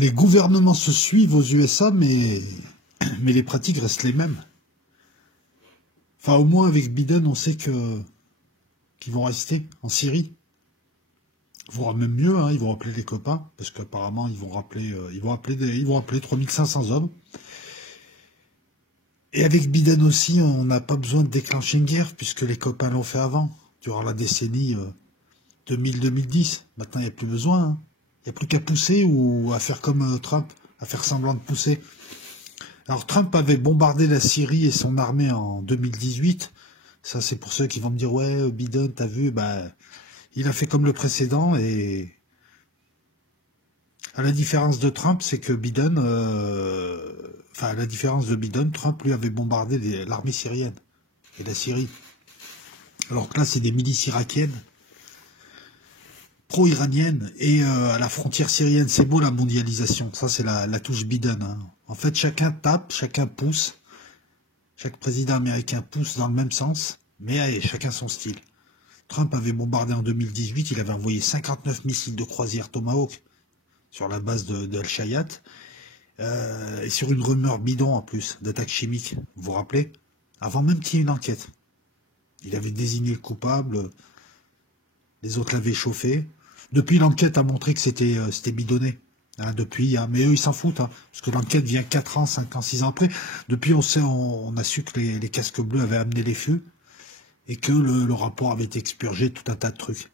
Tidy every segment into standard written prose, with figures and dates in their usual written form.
Les gouvernements se suivent aux USA, mais les pratiques restent les mêmes. Enfin, au moins avec Biden, on sait qu'ils vont rester en Syrie. Voire même mieux, hein, ils vont appeler les copains, parce qu'apparemment ils vont appeler 3500 hommes. Et avec Biden aussi, on n'a pas besoin de déclencher une guerre, puisque les copains l'ont fait avant, durant la décennie 2000-2010. Maintenant, il n'y a plus besoin. Hein. Il n'y a plus qu'à pousser ou à faire comme Trump, à faire semblant de pousser. Alors Trump avait bombardé la Syrie et son armée en 2018. Ça, c'est pour ceux qui vont me dire, ouais, Biden, t'as vu, bah, il a fait comme le précédent et à la différence de Trump, c'est que Biden, à la différence de Biden, Trump lui avait bombardé l'armée syrienne et la Syrie. Alors que là, c'est des milices irakiennes, pro-iraniennes et à la frontière syrienne. C'est beau la mondialisation. Ça, c'est la touche Biden. Hein. En fait, chacun tape, chacun pousse. Chaque président américain pousse dans le même sens, mais allez, chacun son style. Trump avait bombardé en 2018, il avait envoyé 59 missiles de croisière Tomahawk sur la base de Al-Shayat, et sur une rumeur bidon en plus, d'attaque chimique, vous vous rappelez? Avant même qu'il y ait une enquête. Il avait désigné le coupable, les autres l'avaient chauffé. Depuis, l'enquête a montré que c'était bidonné. Hein, depuis, hein, mais eux, ils s'en foutent, hein, parce que l'enquête vient 4 ans, 5 ans, 6 ans après. Depuis, on a su que les casques bleus avaient amené les feux, et que le rapport avait expurgé tout un tas de trucs.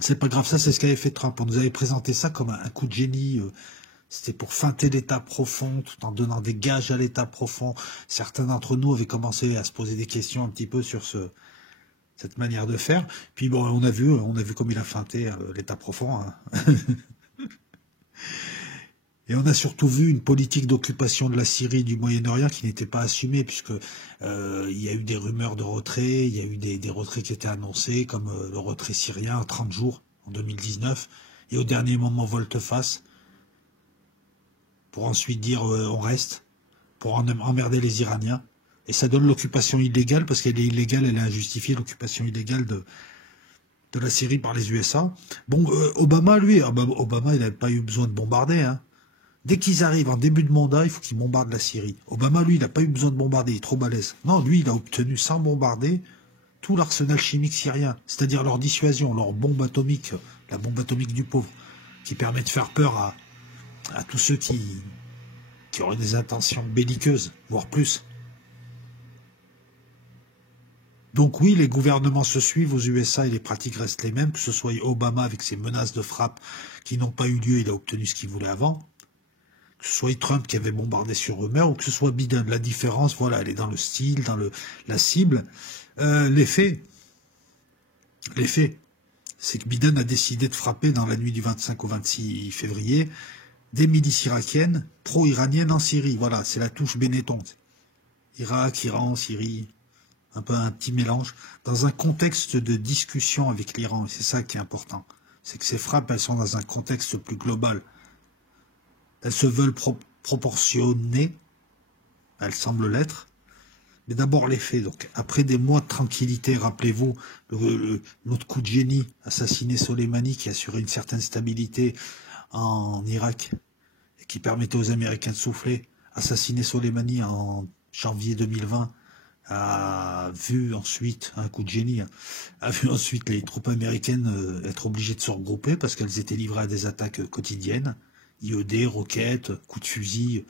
C'est pas grave, ça c'est ce qu'avait fait Trump. On nous avait présenté ça comme un coup de génie. C'était pour feinter l'État profond, tout en donnant des gages à l'État profond. Certains d'entre nous avaient commencé à se poser des questions un petit peu sur cette manière de faire. Puis bon, on a vu comme il a feinté l'État profond. Hein. Et on a surtout vu une politique d'occupation de la Syrie et du Moyen-Orient qui n'était pas assumée, puisque il y a eu des rumeurs de retrait, il y a eu des retraits qui étaient annoncés, comme le retrait syrien à 30 jours en 2019, et au dernier moment volte-face, pour ensuite dire on reste, pour emmerder les Iraniens. Et ça donne l'occupation illégale, parce qu'elle est illégale, elle est injustifiée, l'occupation illégale de la Syrie par les USA. Bon, Obama, lui, Obama, il n'avait pas eu besoin de bombarder, hein. Dès qu'ils arrivent en début de mandat, il faut qu'ils bombardent la Syrie. Obama, lui, il n'a pas eu besoin de bombarder, il est trop balèze. Non, lui, il a obtenu sans bombarder tout l'arsenal chimique syrien, c'est-à-dire leur dissuasion, leur bombe atomique, la bombe atomique du pauvre, qui permet de faire peur à tous ceux qui auraient des intentions belliqueuses, voire plus. Donc oui, les gouvernements se suivent aux USA et les pratiques restent les mêmes, que ce soit Obama avec ses menaces de frappe qui n'ont pas eu lieu, il a obtenu ce qu'il voulait avant. Que ce soit Trump qui avait bombardé sur rumeur ou que ce soit Biden. La différence, voilà, elle est dans le style, dans la cible. Les faits, c'est que Biden a décidé de frapper dans la nuit du 25 au 26 février des milices irakiennes pro-iraniennes en Syrie. Voilà, c'est la touche Benetton. Irak, Iran, Syrie, un petit mélange, dans un contexte de discussion avec l'Iran. Et c'est ça qui est important. C'est que ces frappes, elles sont dans un contexte plus global. Elles se veulent proportionnées, elles semblent l'être, mais d'abord les faits. Donc, après des mois de tranquillité, rappelez-vous, l'autre coup de génie, assassiner Soleimani, qui assurait une certaine stabilité en Irak, et qui permettait aux Américains de souffler, assassiner Soleimani en janvier 2020, a vu ensuite, un coup de génie, hein, a vu ensuite les troupes américaines être obligées de se regrouper parce qu'elles étaient livrées à des attaques quotidiennes, IED, roquettes, coups de fusil.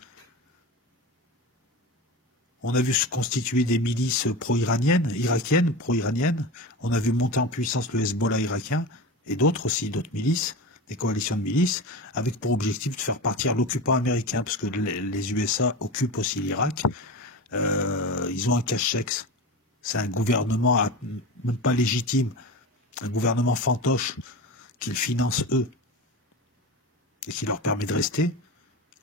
On a vu se constituer des milices pro-iraniennes, irakiennes, pro-iraniennes. On a vu monter en puissance le Hezbollah irakien et d'autres aussi, d'autres milices, des coalitions de milices, avec pour objectif de faire partir l'occupant américain, parce que les USA occupent aussi l'Irak. Ils ont un cache-sexe. C'est un gouvernement même pas légitime, un gouvernement fantoche qu'ils financent eux et qui leur permet de rester.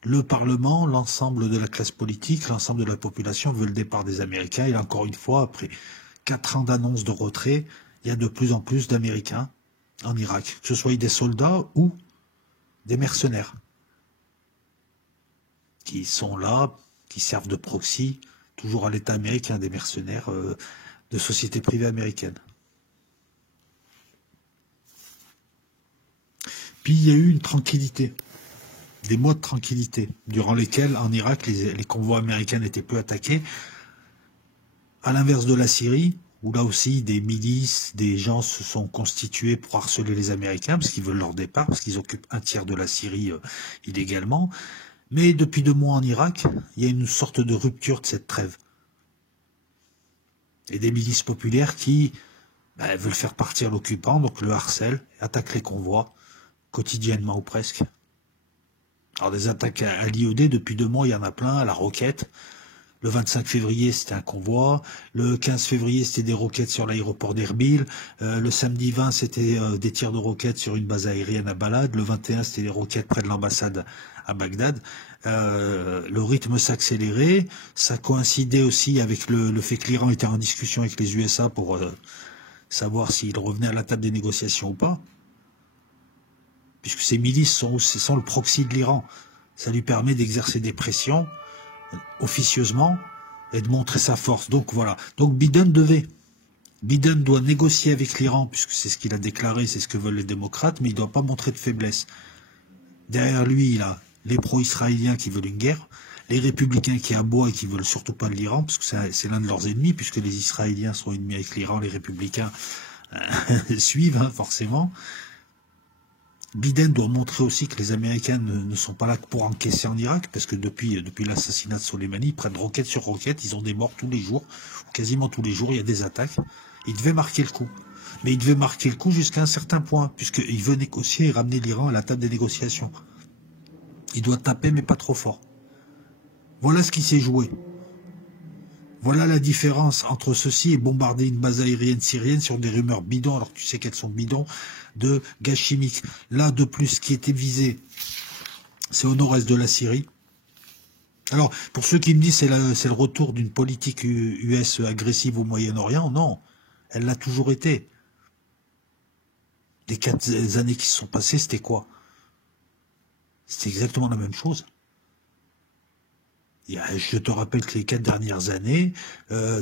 Le Parlement, l'ensemble de la classe politique, l'ensemble de la population veut le départ des Américains. Et encore une fois, après 4 ans d'annonce de retrait, il y a de plus en plus d'Américains en Irak, que ce soit des soldats ou des mercenaires qui sont là, qui servent de proxy, toujours à l'État américain, des mercenaires de sociétés privées américaines. Puis il y a eu une tranquillité. des mois de tranquillité, durant lesquels, en Irak, les convois américains n'étaient plus attaqués, à l'inverse de la Syrie, où là aussi des milices, des gens se sont constitués pour harceler les Américains, parce qu'ils veulent leur départ, parce qu'ils occupent un tiers de la Syrie illégalement. Mais depuis 2 mois en Irak, il y a une sorte de rupture de cette trêve. Et des milices populaires qui veulent faire partir l'occupant, donc le harcèlent, attaquent les convois, quotidiennement ou presque. Alors des attaques à l'IED, depuis 2 mois, il y en a plein, à la roquette. Le 25 février, c'était un convoi. Le 15 février, c'était des roquettes sur l'aéroport d'Erbil. Le samedi 20, c'était des tirs de roquettes sur une base aérienne à Balad. Le 21, c'était des roquettes près de l'ambassade à Bagdad. Le rythme s'accélérait. Ça coïncidait aussi avec le fait que l'Iran était en discussion avec les USA pour savoir s'ils revenaient à la table des négociations ou pas. Puisque ces milices sont le proxy de l'Iran. Ça lui permet d'exercer des pressions officieusement et de montrer sa force. Donc voilà. Donc Biden doit négocier avec l'Iran, puisque c'est ce qu'il a déclaré, c'est ce que veulent les démocrates, mais il ne doit pas montrer de faiblesse. Derrière lui, il a les pro-israéliens qui veulent une guerre, les républicains qui aboient et qui veulent surtout pas de l'Iran, parce que c'est l'un de leurs ennemis, puisque les Israéliens sont ennemis avec l'Iran, les républicains suivent, forcément. Biden doit montrer aussi que les Américains ne sont pas là pour encaisser en Irak, parce que depuis l'assassinat de Soleimani, ils prennent roquette sur roquette, ils ont des morts tous les jours, quasiment tous les jours, il y a des attaques. Il devait marquer le coup. Mais il devait marquer le coup jusqu'à un certain point, puisqu'il veut négocier et ramener l'Iran à la table des négociations. Il doit taper, mais pas trop fort. Voilà ce qui s'est joué. Voilà la différence entre ceci et bombarder une base aérienne syrienne sur des rumeurs bidons, alors que tu sais qu'elles sont bidons, de gaz chimiques. Là, de plus, ce qui était visé, c'est au nord-est de la Syrie. Alors, pour ceux qui me disent que c'est le retour d'une politique US agressive au Moyen-Orient, non, elle l'a toujours été. Les 4 années qui se sont passées, c'était quoi? C'était exactement la même chose. Je te rappelle que les 4 dernières années,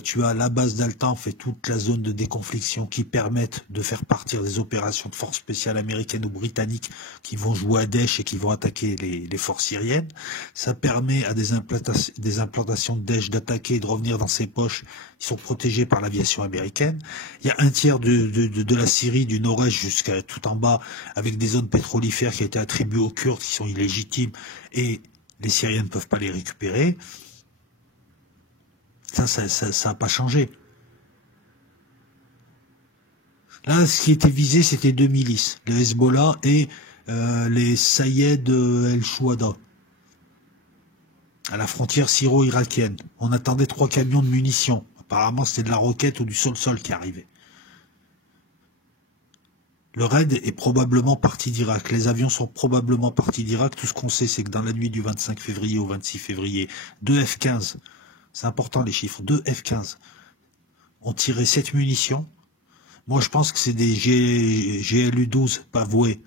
tu as la base d'Altanf et toute la zone de déconfliction qui permettent de faire partir des opérations de forces spéciales américaines ou britanniques qui vont jouer à Daesh et qui vont attaquer les forces syriennes. Ça permet à des implantations de Daesh d'attaquer et de revenir dans ses poches. Ils sont protégés par l'aviation américaine. Il y a un tiers de la Syrie, du nord-est jusqu'à tout en bas, avec des zones pétrolifères qui ont été attribuées aux Kurdes, qui sont illégitimes, et les Syriens ne peuvent pas les récupérer. Ça n'a pas changé. Là, ce qui était visé, c'était 2 milices, le Hezbollah et les Sayed el-Chouada, à la frontière syro-irakienne. On attendait 3 camions de munitions. Apparemment, c'était de la roquette ou du sol-sol qui arrivait. Le raid est probablement parti d'Irak. Les avions sont probablement partis d'Irak. Tout ce qu'on sait, c'est que dans la nuit du 25 février au 26 février, 2 F-15, c'est important les chiffres, 2 F-15 ont tiré 7 munitions. Moi, je pense que c'est des GLU-12 pavoués.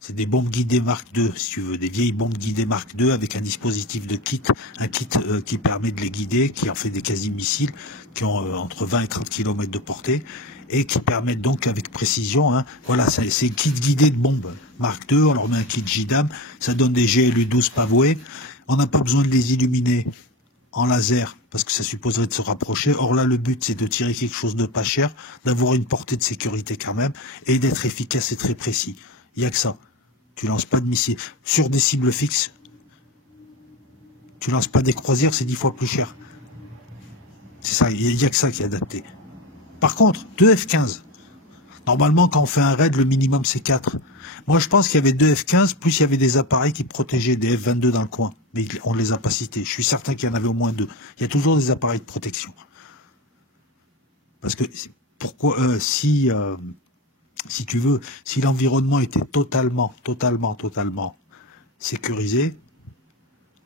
C'est des bombes guidées Mark II, si tu veux, des vieilles bombes guidées Mark II avec un dispositif de kit, un kit qui permet de les guider, qui en fait des quasi-missiles, qui ont entre 20 et 30 km de portée, et qui permettent donc avec précision, voilà, c'est kit guidé de bombes Mark II, on leur met un kit JDAM, ça donne des GLU-12 pavoués, on n'a pas besoin de les illuminer en laser, parce que ça supposerait de se rapprocher. Or là, le but, c'est de tirer quelque chose de pas cher, d'avoir une portée de sécurité quand même, et d'être efficace et très précis. Il n'y a que ça. Tu lances pas de missiles. Sur des cibles fixes, tu lances pas des croisières, c'est 10 fois plus cher. C'est ça, il n'y a que ça qui est adapté. Par contre, 2 F-15. Normalement, quand on fait un raid, le minimum c'est 4. Moi, je pense qu'il y avait 2 F-15, plus il y avait des appareils qui protégeaient des F-22 dans le coin. Mais on ne les a pas cités. Je suis certain qu'il y en avait au moins 2. Il y a toujours des appareils de protection. Parce que, pourquoi, si tu veux, si l'environnement était totalement sécurisé,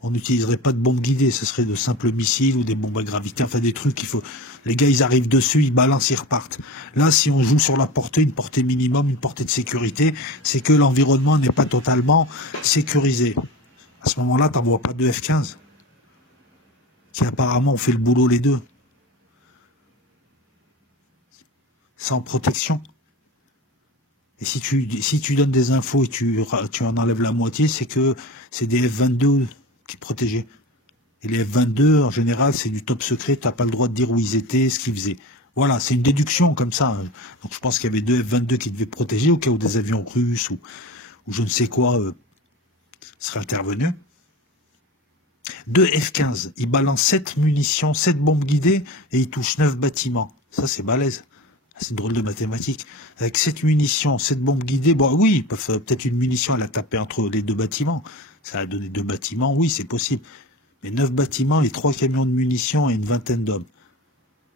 on n'utiliserait pas de bombes guidées, ce serait de simples missiles ou des bombes à gravité, enfin des trucs qu'il faut. Les gars, ils arrivent dessus, ils balancent, ils repartent. Là, si on joue sur la portée, une portée minimum, une portée de sécurité, c'est que l'environnement n'est pas totalement sécurisé. À ce moment-là, tu n'envoies pas de F-15, qui apparemment ont fait le boulot les deux. Sans protection. Et si tu donnes des infos et tu en enlèves la moitié, c'est que c'est des F-22 qui protégeaient. Et les F-22, en général, c'est du top secret, tu n'as pas le droit de dire où ils étaient, ce qu'ils faisaient. Voilà, c'est une déduction comme ça. Donc je pense qu'il y avait deux F-22 qui devaient protéger au cas où des avions russes ou je ne sais quoi seraient intervenus. Deux F-15, ils balancent 7 munitions, 7 bombes guidées et ils touchent 9 bâtiments. Ça, c'est balèze. C'est une drôle de mathématique. Avec 7 munitions, 7 bombes guidées, bon oui, ils peuvent peut-être une munition, elle a tapé entre les deux bâtiments. Ça a donné 2 bâtiments, oui, c'est possible. Mais 9 bâtiments et 3 camions de munitions et une vingtaine d'hommes.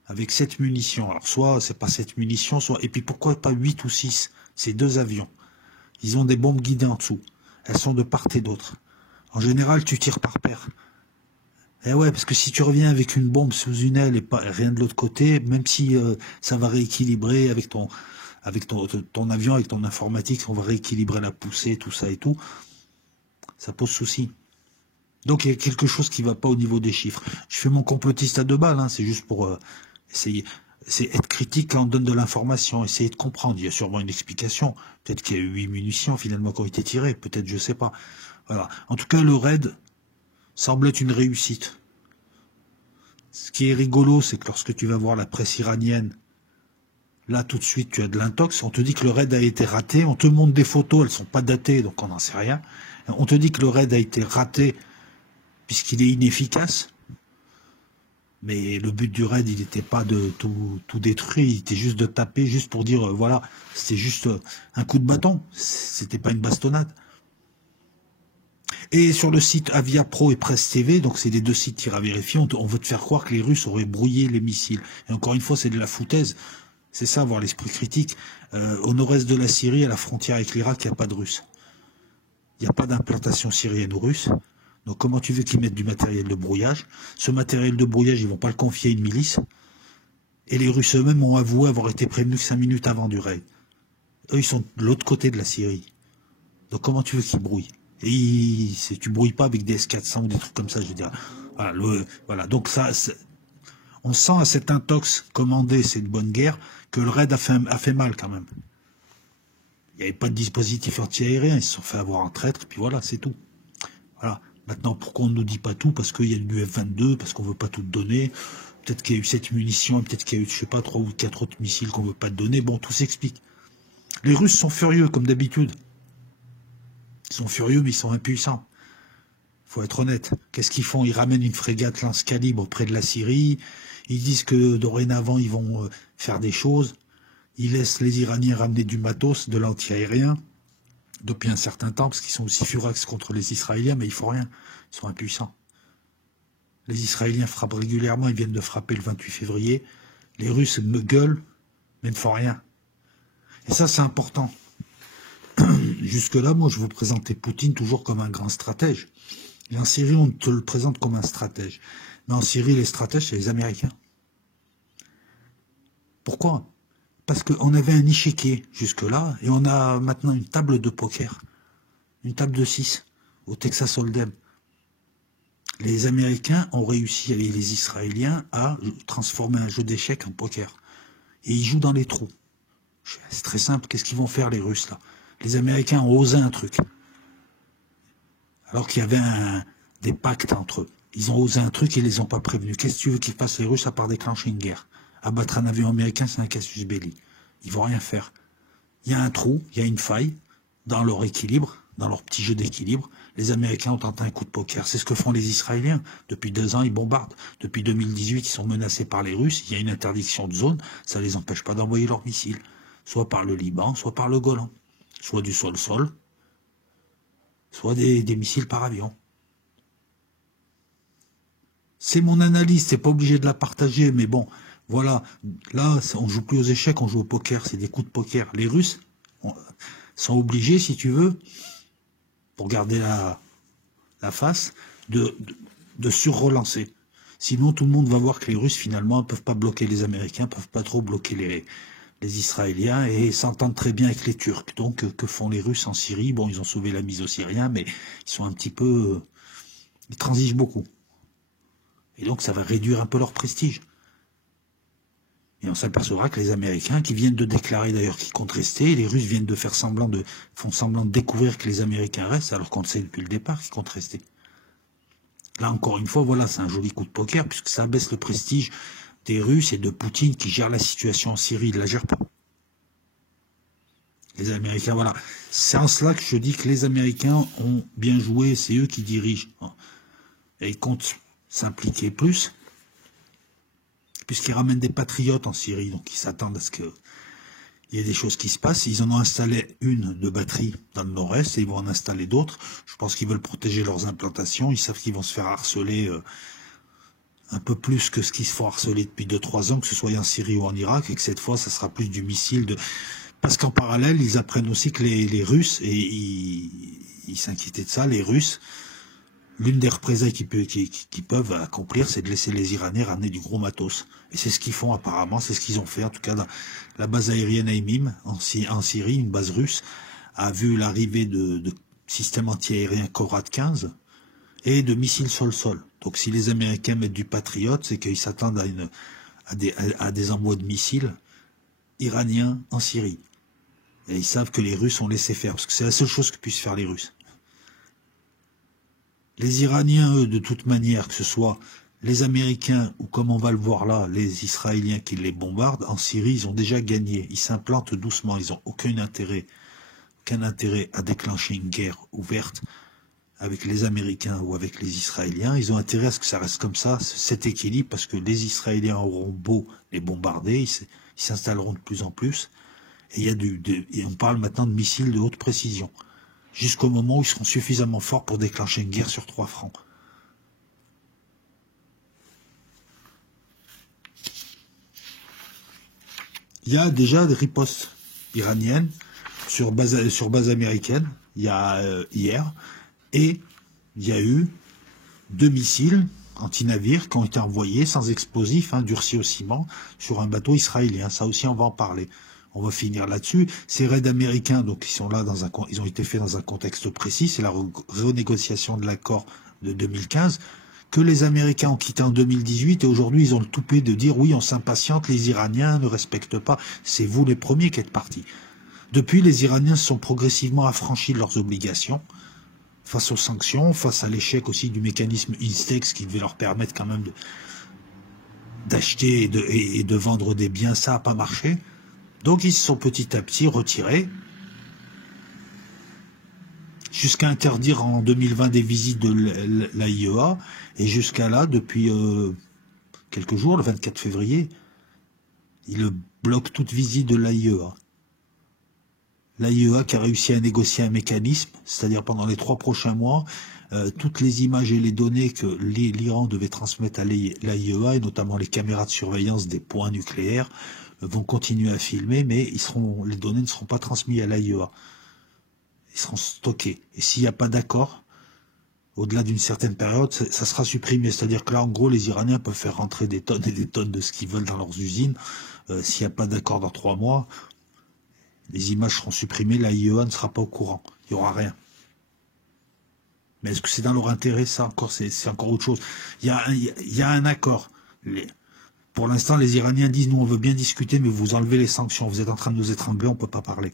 Avec 7 munitions. Alors soit c'est pas 7 munitions, soit. Et puis pourquoi pas 8 ou 6? C'est 2 avions. Ils ont des bombes guidées en dessous. Elles sont de part et d'autre. En général, tu tires par paire. Eh ouais, parce que si tu reviens avec une bombe sous une aile et pas rien de l'autre côté, même si ça va rééquilibrer avec ton avion, avec ton informatique, on va rééquilibrer la poussée, tout ça et tout, ça pose souci. Donc il y a quelque chose qui va pas au niveau des chiffres. Je fais mon complotiste à 2 balles, hein, c'est juste pour essayer. C'est être critique quand on donne de l'information, essayer de comprendre. Il y a sûrement une explication. Peut-être qu'il y a eu 8 munitions finalement qui ont été tirées, peut-être, je sais pas. Voilà. En tout cas, le raid semble être une réussite. Ce qui est rigolo, c'est que lorsque tu vas voir la presse iranienne, là tout de suite tu as de l'intox, on te dit que le raid a été raté, on te montre des photos, elles sont pas datées, donc on n'en sait rien. On te dit que le raid a été raté puisqu'il est inefficace. Mais le but du raid, il n'était pas de tout détruire, il était juste de taper, juste pour dire, voilà, c'était juste un coup de bâton, c'était pas une bastonnade. Et sur le site Avia Pro et Presse TV, donc c'est les 2 sites tir à vérifier, on veut te faire croire que les Russes auraient brouillé les missiles. Et encore une fois, c'est de la foutaise. C'est ça, avoir l'esprit critique. Au nord-est de la Syrie, à la frontière avec l'Irak, il n'y a pas de Russes. Il n'y a pas d'implantation syrienne ou russe. Donc comment tu veux qu'ils mettent du matériel de brouillage? Ce matériel de brouillage, ils vont pas le confier à une milice. Et les Russes eux-mêmes ont avoué avoir été prévenus 5 minutes avant du raid. Eux, ils sont de l'autre côté de la Syrie. Donc comment tu veux qu'ils brouillent? Et tu brouilles pas avec des S-400 ou des trucs comme ça, je veux dire. Voilà. Donc ça, on sent à cet intox commandé cette bonne guerre que le raid a fait mal quand même. Il n'y avait pas de dispositif anti-aérien, ils se sont fait avoir en traître, puis voilà, c'est tout. Voilà. Maintenant, pourquoi on ne nous dit pas tout? Parce qu'il y a du F-22, parce qu'on ne veut pas tout donner. Peut-être qu'il y a eu 7 munitions, peut-être qu'il y a eu, je sais pas, 3 ou 4 autres missiles qu'on ne veut pas te donner. Bon, tout s'explique. Les Russes sont furieux, comme d'habitude. Ils sont furieux, mais ils sont impuissants. Faut être honnête. Qu'est-ce qu'ils font? Ils ramènent une frégate lance-calibre près de la Syrie. Ils disent que dorénavant, ils vont faire des choses. Ils laissent les Iraniens ramener du matos, de l'anti-aérien, depuis un certain temps, parce qu'ils sont aussi furax contre les Israéliens, mais ils font rien. Ils sont impuissants. Les Israéliens frappent régulièrement, ils viennent de frapper le 28 février. Les Russes me gueulent, mais ne font rien. Et ça, c'est important. Jusque-là, moi, je vous présentais Poutine toujours comme un grand stratège. Et en Syrie, on te le présente comme un stratège. Mais en Syrie, les stratèges, c'est les Américains. Pourquoi? Parce qu'on avait un échiquier jusque-là, et on a maintenant une table de poker. Une table de 6 au Texas Hold'em. Les Américains ont réussi avec les Israéliens à transformer un jeu d'échecs en poker. Et ils jouent dans les trous. C'est très simple, qu'est-ce qu'ils vont faire les Russes là? Les Américains ont osé un truc. Alors qu'il y avait des pactes entre eux. Ils ont osé un truc et ils les ont pas prévenus. Qu'est-ce que tu veux qu'ils fassent les Russes à part déclencher une guerre? Abattre un avion américain, c'est un casus belli. Ils vont rien faire. Il y a un trou, il y a une faille dans leur équilibre, dans leur petit jeu d'équilibre. Les Américains ont tenté un coup de poker. C'est ce que font les Israéliens. Depuis 2 ans, ils bombardent. Depuis 2018, ils sont menacés par les Russes. Il y a une interdiction de zone. Ça ne les empêche pas d'envoyer leurs missiles. Soit par le Liban, soit par le Golan. Soit du sol-sol, soit des missiles par avion. C'est mon analyse, c'est pas obligé de la partager, mais bon, voilà. Là, on joue plus aux échecs, on joue au poker. C'est des coups de poker. Les Russes sont obligés, si tu veux, pour garder la face, de surrelancer. Sinon, tout le monde va voir que les Russes, finalement, ne peuvent pas bloquer les Américains, ne peuvent pas trop bloquer les Israéliens, et s'entendent très bien avec les Turcs. Donc, que font les Russes en Syrie? Bon, ils ont sauvé la mise aux Syriens, mais ils sont un petit peu... ils transigent beaucoup. Et donc, ça va réduire un peu leur prestige. Et on s'apercevra que les Américains, qui viennent de déclarer d'ailleurs qu'ils comptent rester, les Russes viennent de font semblant de découvrir que les Américains restent, alors qu'on le sait depuis le départ qu'ils comptent rester. Là, encore une fois, voilà, c'est un joli coup de poker, puisque ça baisse le prestige des Russes et de Poutine qui gère la situation en Syrie, il ne la gère pas. Les Américains, voilà. C'est en cela que je dis que les Américains ont bien joué, c'est eux qui dirigent. Et ils comptent s'impliquer plus, puisqu'ils ramènent des patriotes en Syrie, donc ils s'attendent à ce qu'il y ait des choses qui se passent. Ils en ont installé une de batterie dans le nord-est, et ils vont en installer d'autres. Je pense qu'ils veulent protéger leurs implantations, ils savent qu'ils vont se faire harceler un peu plus que ce qu'ils se font harceler depuis 2-3 ans, que ce soit en Syrie ou en Irak, et que cette fois, ça sera plus du missile. Parce qu'en parallèle, ils apprennent aussi que les Russes, et ils s'inquiétaient de ça, les Russes, l'une des représailles qu'ils peuvent accomplir, c'est de laisser les Iraniens ramener du gros matos. Et c'est ce qu'ils font apparemment, c'est ce qu'ils ont fait. En tout cas, la base aérienne Aymim, en Syrie, une base russe, a vu l'arrivée de systèmes anti-aériens Korad 15 et de missiles sol-sol. Donc si les Américains mettent du Patriot, c'est qu'ils s'attendent à des envois de missiles iraniens en Syrie. Et ils savent que les Russes ont laissé faire, parce que c'est la seule chose que puissent faire les Russes. Les Iraniens, eux, de toute manière, que ce soit les Américains ou, comme on va le voir là, les Israéliens qui les bombardent, en Syrie, ils ont déjà gagné. Ils s'implantent doucement, ils n'ont aucun intérêt à déclencher une guerre ouverte avec les Américains ou avec les Israéliens. Ils ont intérêt à ce que ça reste comme ça, cet équilibre, parce que les Israéliens auront beau les bombarder, ils s'installeront de plus en plus. Et et on parle maintenant de missiles de haute précision, jusqu'au moment où ils seront suffisamment forts pour déclencher une guerre sur 3 fronts. Il y a déjà des ripostes iraniennes sur base américaine, il y a hier, et il y a eu 2 missiles anti-navires qui ont été envoyés sans explosifs, durcis au ciment, sur un bateau israélien. Ça aussi, on va en parler. On va finir là-dessus. Ces raids américains, donc, ils sont là ils ont été faits dans un contexte précis. C'est la renégociation de l'accord de 2015 que les Américains ont quitté en 2018, et aujourd'hui, ils ont le toupet de dire oui, on s'impatiente, les Iraniens ne respectent pas. C'est vous les premiers qui êtes partis. Depuis, les Iraniens se sont progressivement affranchis de leurs obligations face aux sanctions, face à l'échec aussi du mécanisme INSTEX qui devait leur permettre quand même d'acheter et de vendre des biens. Ça n'a pas marché. Donc ils se sont petit à petit retirés, jusqu'à interdire en 2020 des visites de l'AIEA, et jusqu'à là, depuis quelques jours, le 24 février, ils bloquent toute visite de l'AIEA. L'AIEA qui a réussi à négocier un mécanisme, c'est-à-dire pendant les 3 prochains mois, toutes les images et les données que l'Iran devait transmettre à l'AIEA, et notamment les caméras de surveillance des points nucléaires, vont continuer à filmer, mais les données ne seront pas transmises à l'AIEA. Ils seront stockés. Et s'il n'y a pas d'accord, au-delà d'une certaine période, ça sera supprimé. C'est-à-dire que là, en gros, les Iraniens peuvent faire rentrer des tonnes et des tonnes de ce qu'ils veulent dans leurs usines. S'il n'y a pas d'accord dans 3 mois, les images seront supprimées, l'AIEA ne sera pas au courant. Il n'y aura rien. Mais est-ce que c'est dans leur intérêt, ça encore, c'est encore autre chose. Il y a un accord. Pour l'instant, les Iraniens disent, nous, on veut bien discuter, mais vous enlevez les sanctions. Vous êtes en train de nous étrangler, on ne peut pas parler.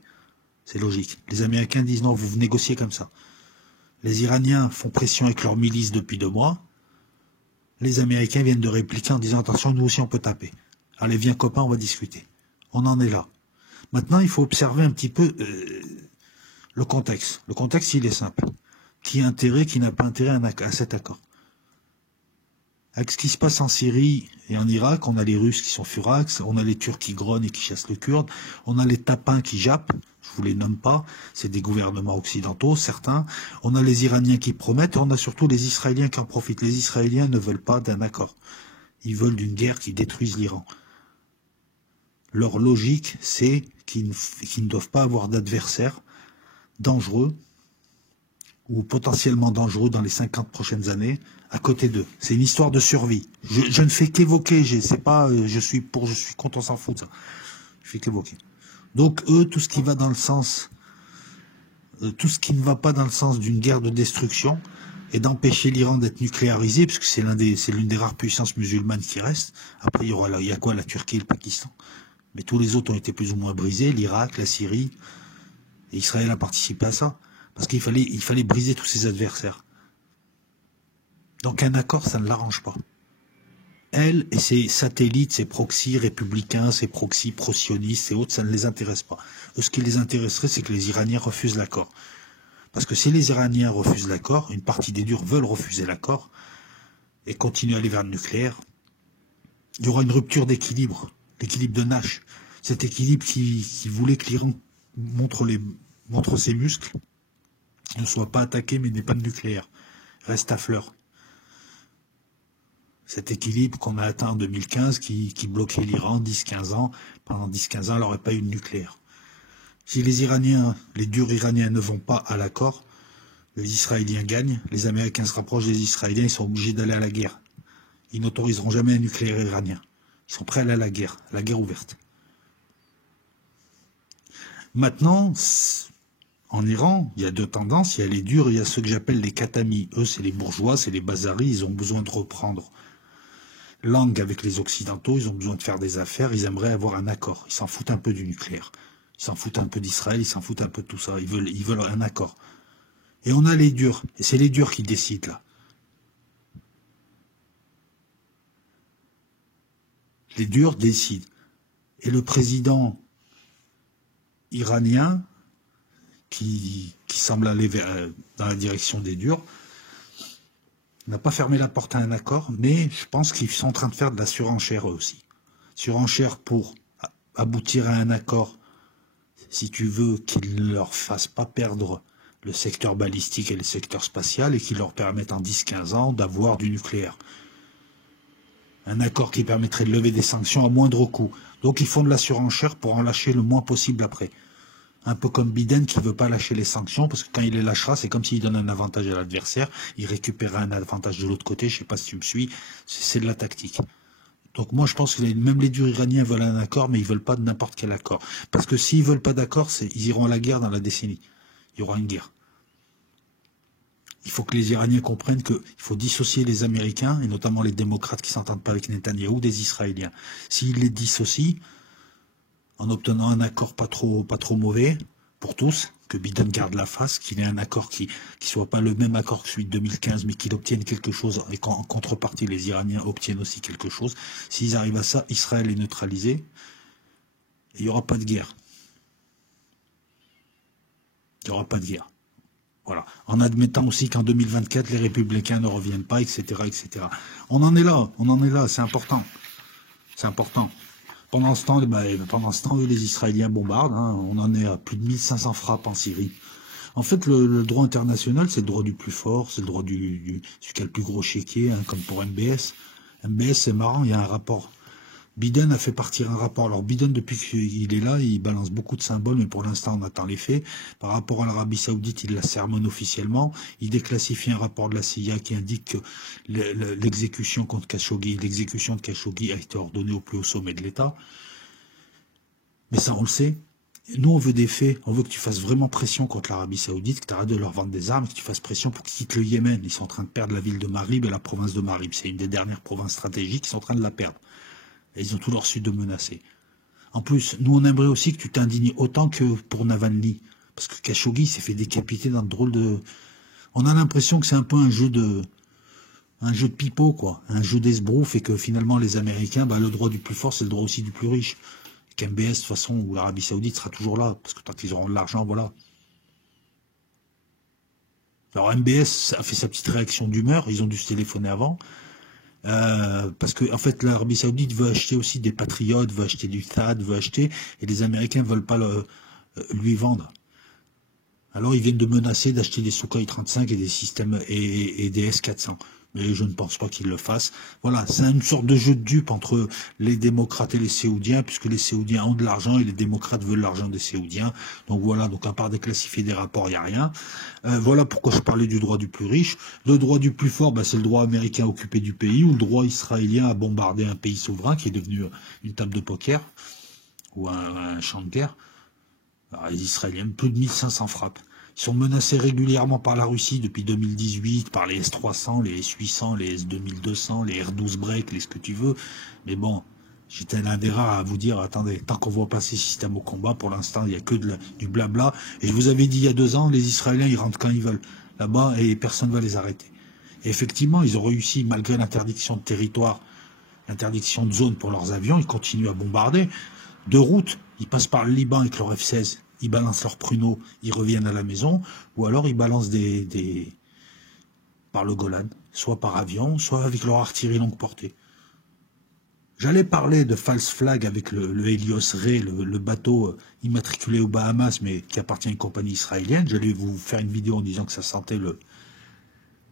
C'est logique. Les Américains disent, non, vous négociez comme ça. Les Iraniens font pression avec leurs milices depuis 2 mois. Les Américains viennent de répliquer en disant, attention, nous aussi, on peut taper. Allez, viens, copain, on va discuter. On en est là. Maintenant, il faut observer un petit peu le contexte. Le contexte, il est simple. Qui a intérêt, qui n'a pas intérêt à cet accord? Avec ce qui se passe en Syrie et en Irak, on a les Russes qui sont furax, on a les Turcs qui grognent et qui chassent le Kurde, on a les tapins qui jappent, je vous les nomme pas, c'est des gouvernements occidentaux, certains, on a les Iraniens qui promettent, et on a surtout les Israéliens qui en profitent. Les Israéliens ne veulent pas d'un accord. Ils veulent d'une guerre qui détruise l'Iran. Leur logique, c'est qu'ils ne doivent pas avoir d'adversaires dangereux ou potentiellement dangereux dans les 50 prochaines années à côté d'eux. C'est une histoire de survie. Je ne fais qu'évoquer, c'est pas je suis contre, on s'en fout de ça. Je fais qu'évoquer. Donc eux, tout ce qui ne va pas dans le sens d'une guerre de destruction, et d'empêcher l'Iran d'être nucléarisé, puisque c'est l'une des rares puissances musulmanes qui restent. Après, il y a quoi, la Turquie et le Pakistan. Mais tous les autres ont été plus ou moins brisés, l'Irak, la Syrie, et Israël a participé à ça. Parce qu'il fallait briser tous ses adversaires. Donc un accord, ça ne l'arrange pas. Elle et ses satellites, ses proxys républicains, ses proxys pro-sionistes et autres, ça ne les intéresse pas. Eux, ce qui les intéresserait, c'est que les Iraniens refusent l'accord. Parce que si les Iraniens refusent l'accord, une partie des durs veulent refuser l'accord et continuer à aller vers le nucléaire, il y aura une rupture d'équilibre, l'équilibre de Nash. Cet équilibre qui voulait que l'Iran montre ses muscles, ne soit pas attaqué mais n'ait pas de nucléaire, reste à fleur. Cet équilibre qu'on a atteint en 2015 qui bloquait l'Iran 10-15 ans, pendant 10-15 ans, elle n'aurait pas eu de nucléaire. Si les durs Iraniens ne vont pas à l'accord, les Israéliens gagnent, les Américains se rapprochent des Israéliens, ils sont obligés d'aller à la guerre. Ils n'autoriseront jamais un nucléaire iranien. Ils sont prêts à aller à la guerre ouverte. Maintenant, en Iran, il y a deux tendances, il y a les durs et il y a ceux que j'appelle les katamis. Eux, c'est les bourgeois, c'est les bazaris, ils ont besoin de reprendre langue avec les Occidentaux, ils ont besoin de faire des affaires, ils aimeraient avoir un accord. Ils s'en foutent un peu du nucléaire. Ils s'en foutent un peu d'Israël, ils s'en foutent un peu de tout ça. Ils veulent un accord. Et on a les durs. Et c'est les durs qui décident là. Les durs décident. Et le président iranien, qui semble aller dans la direction des durs, n'a pas fermé la porte à un accord, mais je pense qu'ils sont en train de faire de la surenchère eux aussi. Surenchère pour aboutir à un accord, si tu veux, qu'il ne leur fasse pas perdre le secteur balistique et le secteur spatial et qui leur permette en 10-15 ans d'avoir du nucléaire. Un accord qui permettrait de lever des sanctions à moindre coût. Donc ils font de la surenchère pour en lâcher le moins possible après. Un peu comme Biden qui ne veut pas lâcher les sanctions, parce que quand il les lâchera, c'est comme s'il donne un avantage à l'adversaire, il récupérera un avantage de l'autre côté, je ne sais pas si tu me suis, c'est de la tactique. Donc moi je pense que même les durs iraniens veulent un accord, mais ils ne veulent pas de n'importe quel accord. Parce que s'ils ne veulent pas d'accord, ils iront à la guerre dans la décennie. Il y aura une guerre. Il faut que les Iraniens comprennent qu'il faut dissocier les Américains, et notamment les démocrates qui ne s'entendent pas avec Netanyahou, des Israéliens. S'ils les dissocient, en obtenant un accord pas trop mauvais pour tous, que Biden garde la face, qu'il ait un accord qui soit pas le même accord que celui de 2015, mais qu'il obtienne quelque chose, et qu'en contrepartie, les Iraniens obtiennent aussi quelque chose. S'ils arrivent à ça, Israël est neutralisé, et il n'y aura pas de guerre. Il n'y aura pas de guerre. Voilà. En admettant aussi qu'en 2024, les républicains ne reviennent pas, etc., etc. On en est là, c'est important. C'est important. Pendant ce temps, les Israéliens bombardent. Hein, on en est à plus de 1500 frappes en Syrie. En fait, le droit international, c'est le droit du plus fort, c'est le droit celui qui a le plus gros chéquier, hein, comme pour MBS. MBS, c'est marrant, il y a un rapport. Biden a fait partir un rapport. Alors Biden, depuis qu'il est là, il balance beaucoup de symboles, mais pour l'instant, on attend les faits. Par rapport à l'Arabie Saoudite, il la sermonne officiellement. Il déclassifie un rapport de la CIA qui indique que l'exécution de Khashoggi a été ordonnée au plus haut sommet de l'État. Mais ça, on le sait. Nous, on veut des faits. On veut que tu fasses vraiment pression contre l'Arabie Saoudite, que tu arrêtes de leur vendre des armes, que tu fasses pression pour qu'ils quittent le Yémen. Ils sont en train de perdre la ville de Marib et la province de Marib. C'est une des dernières provinces stratégiques. Ils sont en train de la perdre. Et ils ont tout leur sud de menacer. En plus, nous, on aimerait aussi que tu t'indignes autant que pour Navalny. Parce que Khashoggi s'est fait décapiter dans le drôle de... On a l'impression que c'est un peu un jeu de pipeau, quoi. Un jeu d'esbrouf, et que finalement, les Américains, le droit du plus fort, c'est le droit aussi du plus riche. Qu'MBS, de toute façon, ou l'Arabie Saoudite sera toujours là. Parce que tant qu'ils auront de l'argent, voilà. Alors MBS a fait sa petite réaction d'humeur. Ils ont dû se téléphoner avant. Parce que en fait l'Arabie Saoudite veut acheter aussi des patriotes, veut acheter du THAAD, et les Américains ne veulent pas lui vendre. Alors ils viennent de menacer d'acheter des Sukhoi 35 et des systèmes et des S-400. Mais je ne pense pas qu'ils le fassent. Voilà, c'est une sorte de jeu de dupes entre les démocrates et les Séoudiens, puisque les Séoudiens ont de l'argent et les démocrates veulent l'argent des Séoudiens. Donc voilà, donc à part déclassifier des rapports, il n'y a rien. Voilà pourquoi je parlais du droit du plus riche. Le droit du plus fort, c'est le droit américain à occuper du pays, ou le droit israélien à bombarder un pays souverain qui est devenu une table de poker, ou un champ de guerre. Alors, les Israéliens, plus de 1500 frappes. Ils sont menacés régulièrement par la Russie depuis 2018, par les S-300, les S-800, les S-2200, les R-12 Break, les ce que tu veux. Mais bon, j'étais l'un des rares à vous dire, attendez, tant qu'on voit pas ces systèmes au combat, pour l'instant, il n'y a que du blabla. Et je vous avais dit il y a 2 ans, les Israéliens, ils rentrent quand ils veulent là-bas et personne ne va les arrêter. Et effectivement, ils ont réussi, malgré l'interdiction de territoire, l'interdiction de zone pour leurs avions, ils continuent à bombarder. De route, ils passent par le Liban avec leur F-16, ils balancent leurs pruneaux, ils reviennent à la maison, ou alors ils balancent par le Golan, soit par avion, soit avec leur artillerie longue portée. J'allais parler de false flag avec le Helios Ray, le bateau immatriculé aux Bahamas, mais qui appartient à une compagnie israélienne. J'allais vous faire une vidéo en disant que ça sentait le...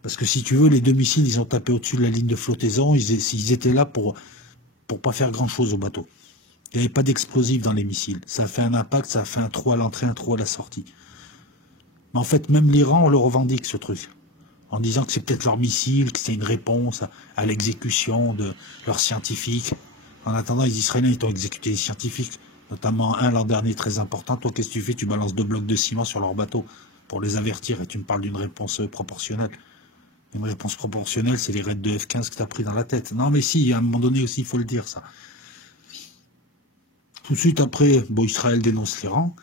Parce que si tu veux, les 2 missiles, ils ont tapé au-dessus de la ligne de flottaison, ils étaient là pour pas faire grand-chose au bateau. Il n'y avait pas d'explosifs dans les missiles. Ça a fait un impact, ça a fait un trou à l'entrée, un trou à la sortie. Mais en fait, même l'Iran, on le revendique, ce truc. En disant que c'est peut-être leur missile, que c'est une réponse à l'exécution de leurs scientifiques. En attendant, les Israéliens, ils ont exécuté les scientifiques. Notamment un l'an dernier très important. Toi, qu'est-ce que tu fais? Tu balances 2 blocs de ciment sur leur bateau pour les avertir et tu me parles d'une réponse proportionnelle. Une réponse proportionnelle, c'est les raids de F-15 que tu as pris dans la tête. Non, mais si, à un moment donné aussi, il faut le dire, ça. Tout de suite après, bon, Israël dénonce l'Iran,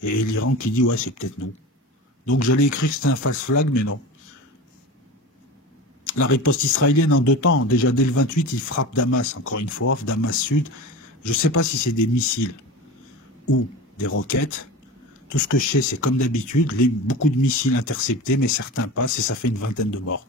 et l'Iran qui dit, ouais, c'est peut-être nous. Donc j'allais écrire que c'était un false flag, mais non. La riposte israélienne en 2 temps, déjà dès le 28, ils frappent Damas, encore une fois, Damas Sud. Je ne sais pas si c'est des missiles ou des roquettes. Tout ce que je sais, c'est comme d'habitude, beaucoup de missiles interceptés, mais certains passent, et ça fait une 20aine de morts.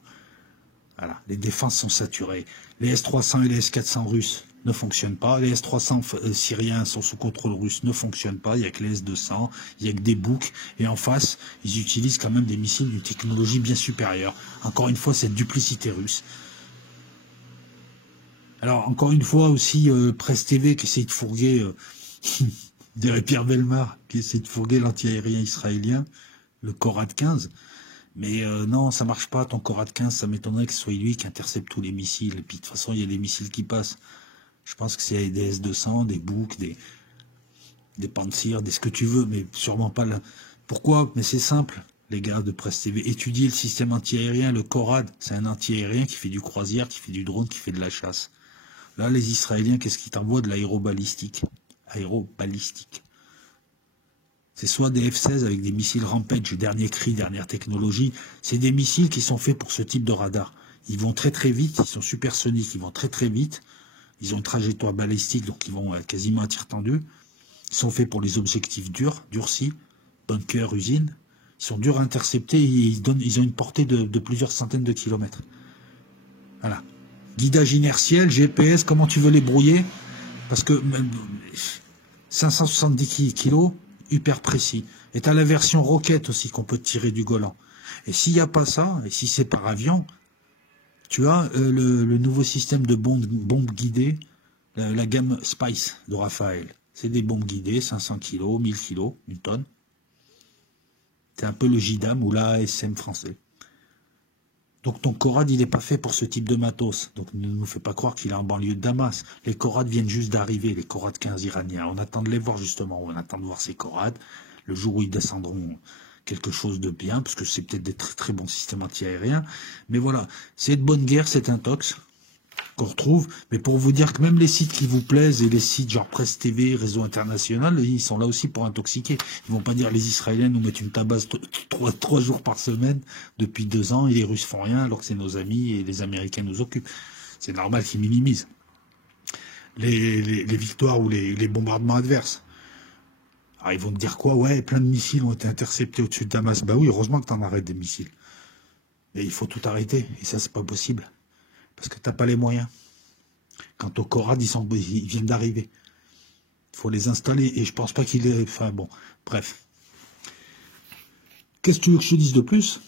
Voilà, les défenses sont saturées. Les S-300 et les S-400 russes ne fonctionnent pas. Les S-300 syriens sont sous contrôle russe, ne fonctionnent pas. Il n'y a que les S-200, il n'y a que des boucs. Et en face, ils utilisent quand même des missiles d'une technologie bien supérieure. Encore une fois, cette duplicité russe. Alors, encore une fois aussi, Presse TV qui essaie de fourguer, dirait Pierre Bellemare, qui essaie de fourguer l'anti-aérien israélien, le Korad 15. Mais non, ça marche pas, ton Korad 15, ça m'étonnerait que ce soit lui qui intercepte tous les missiles. Et puis de toute façon, il y a des missiles qui passent. Je pense que c'est des S-200, des Buk, des Pantsir, des ce que tu veux, mais sûrement pas là. Pourquoi? Mais c'est simple, les gars de Presse TV. Étudiez le système anti-aérien, le Korad. C'est un anti-aérien qui fait du croisière, qui fait du drone, qui fait de la chasse. Là, les Israéliens, qu'est-ce qu'ils t'envoient? De l'aérobalistique. Aérobalistique. C'est soit des F-16 avec des missiles Rampage, dernier cri, dernière technologie. C'est des missiles qui sont faits pour ce type de radar. Ils vont très très vite, ils sont supersoniques, ils vont très très vite. Ils ont une trajectoire balistique, donc ils vont quasiment à tir tendu. Ils sont faits pour les objectifs durs, durcis, bunkers, usines. Ils sont durs à intercepter et ils ont une portée de plusieurs centaines de kilomètres. Voilà. Guidage inertiel, GPS, comment tu veux les brouiller? Parce que 570 kilos, hyper précis. Et tu as la version roquette aussi qu'on peut tirer du Golan. Et s'il n'y a pas ça, et si c'est par avion, tu as le nouveau système de bombes guidées, la gamme Spice de Rafael. C'est des bombes guidées, 500 kg, 1000 kg, une tonne. C'est un peu le JDAM ou l'ASM français. Donc ton Korad, il n'est pas fait pour ce type de matos. Donc ne nous fais pas croire qu'il est en banlieue de Damas. Les Korad viennent juste d'arriver, les Korad 15 iraniens. On attend de les voir justement, on attend de voir ces Korad. Le jour où ils descendront quelque chose de bien, parce que c'est peut-être des très très bons systèmes anti-aériens. Mais voilà, c'est de bonne guerre, c'est un tox qu'on retrouve. Mais pour vous dire que même les sites qui vous plaisent, et les sites genre Presse TV, Réseau International, ils sont là aussi pour intoxiquer. Ils vont pas dire les Israéliens nous mettent une tabasse 3 jours par semaine depuis 2 ans, et les Russes font rien, alors que c'est nos amis, et les Américains nous occupent. C'est normal qu'ils minimisent les victoires ou les bombardements adverses. Alors ils vont te dire quoi? Ouais, plein de missiles ont été interceptés au-dessus de Damas. Bah oui, heureusement que t'en arrêtes des missiles. Mais il faut tout arrêter, et ça c'est pas possible. Parce que t'as pas les moyens. Quant au Korad, ils viennent d'arriver. Il faut les installer, et je pense pas qu'il est... Enfin bon, bref. Qu'est-ce que tu veux que je te dise de plus?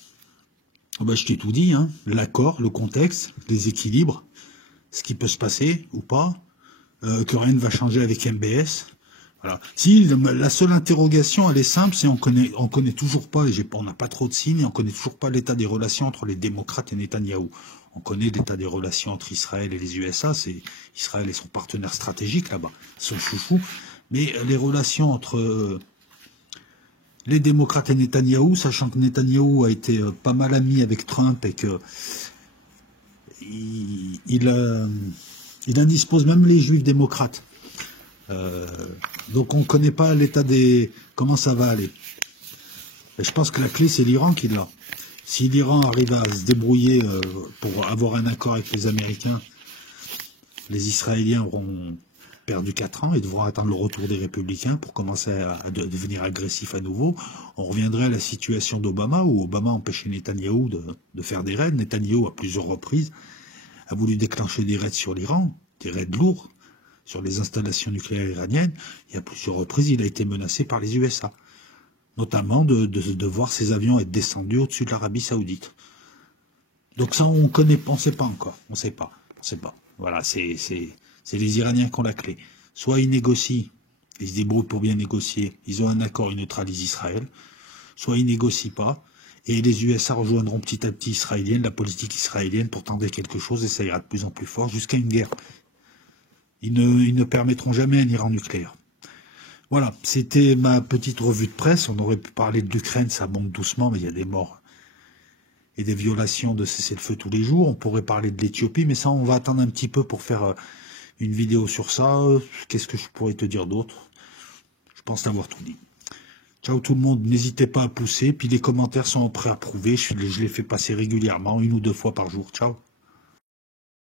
Oh ben, je t'ai tout dit, hein. L'accord, le contexte, les équilibres, ce qui peut se passer ou pas, que rien ne va changer avec MBS. Voilà. Si la seule interrogation, elle est simple, c'est on connaît toujours pas, et on n'a pas trop de signes, et on connaît toujours pas l'état des relations entre les démocrates et Netanyahou. On connaît l'état des relations entre Israël et les USA, c'est Israël est son partenaire stratégique là-bas, son chouchou, mais les relations entre les démocrates et Netanyahou, sachant que Netanyahou a été pas mal ami avec Trump et que il indispose même les juifs démocrates. Donc on ne connaît pas l'état des... comment ça va aller. Et je pense que la clé, c'est l'Iran qui l'a. Si l'Iran arrive à se débrouiller pour avoir un accord avec les Américains, les Israéliens auront perdu 4 ans et devront attendre le retour des Républicains pour commencer à devenir agressifs à nouveau. On reviendrait à la situation d'Obama, où Obama empêchait Netanyahou de faire des raids. Netanyahou, à plusieurs reprises, a voulu déclencher des raids sur l'Iran, des raids lourds, sur les installations nucléaires iraniennes, et à plusieurs reprises, il a été menacé par les USA, notamment de voir ses avions être descendus au-dessus de l'Arabie Saoudite. Donc ça, on connaît, on ne sait pas encore, on ne sait pas. Voilà, c'est les Iraniens qui ont la clé. Soit ils négocient, ils se débrouillent pour bien négocier, ils ont un accord, ils neutralisent Israël, soit ils négocient pas, et les USA rejoindront petit à petit la politique israélienne pour tenter quelque chose, et ça ira de plus en plus fort jusqu'à une guerre. Ils ne permettront jamais un Iran nucléaire. Voilà, c'était ma petite revue de presse. On aurait pu parler de l'Ukraine, ça monte doucement, mais il y a des morts et des violations de cessez-le-feu tous les jours. On pourrait parler de l'Éthiopie, mais ça, on va attendre un petit peu pour faire une vidéo sur ça. Qu'est-ce que je pourrais te dire d'autre? Je pense avoir tout dit. Ciao tout le monde, n'hésitez pas à pousser, puis les commentaires sont prêts à prouver. Je les fais passer régulièrement, 1 ou 2 fois par jour. Ciao.